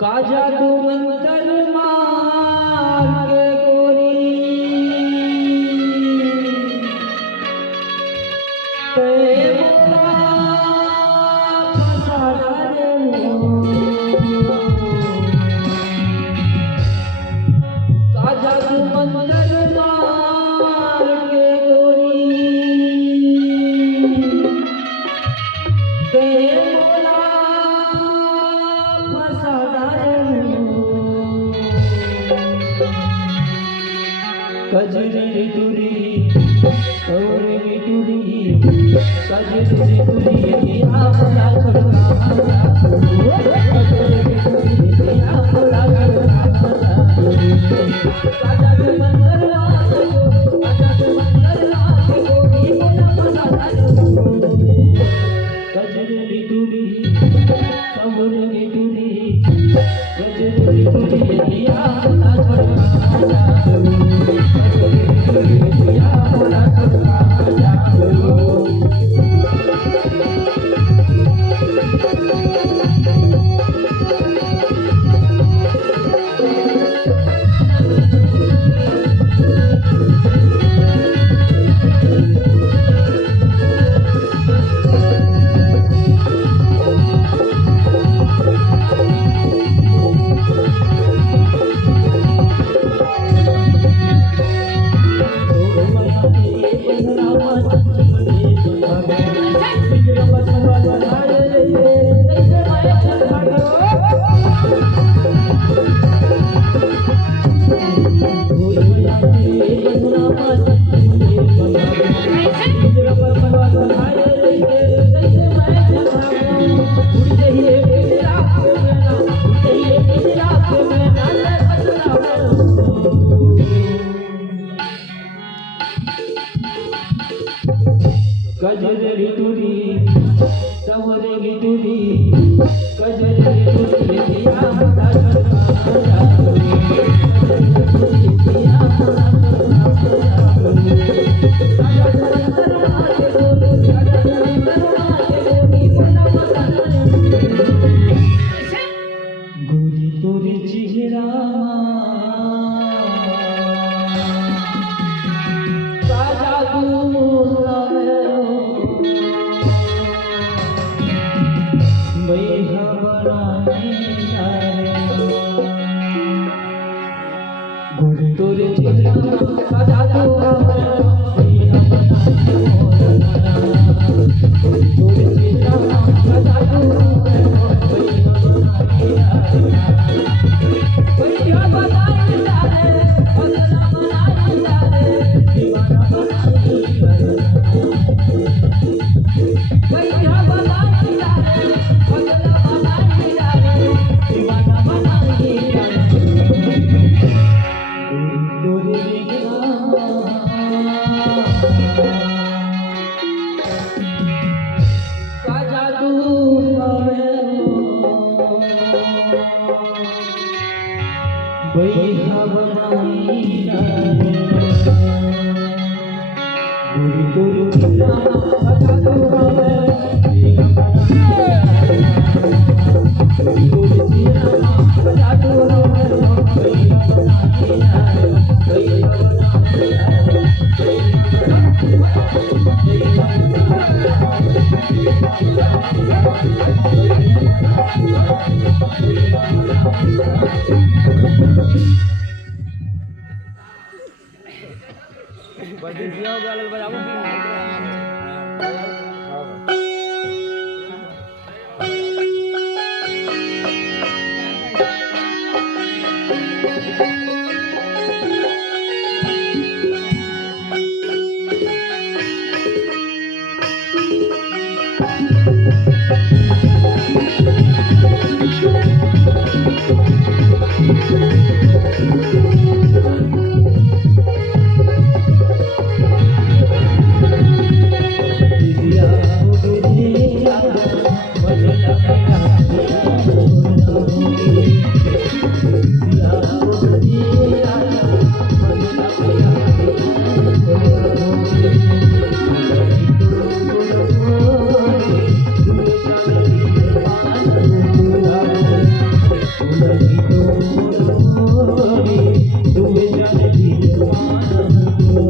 का जादू मंतर मार के गोरी ते बोला फसा रे का जादू मंतर मार के गोरी ते बोला फसा कजरी टूरी कौरी टूरी कजरी टूरी किया बोला छोड़ा कजरी टूरी किया बोला छोड़ा काजा के मंदिर लागे काजा के मंदिर लागे गोरी बोला फसा कजरी टूरी कौरी टूरी कजरी टूरी किया बोला छोड़ा कजरी टूरी सवरेगी टूरी कजरी टूरी किया बोला छोड़ा गोरी तोरे चेहरा का जादू गोरी तोरे चेहरा का जादू तोरे चेहरा का जादू भैया बनाई जाए फसला बनाई जाए दीवाना बनाई भैया बनाई जाए फसला बनाई जाए दीवाना बनाई का जादू भैया बनाई गोरी तोरे चेहरा का जादू बजाओ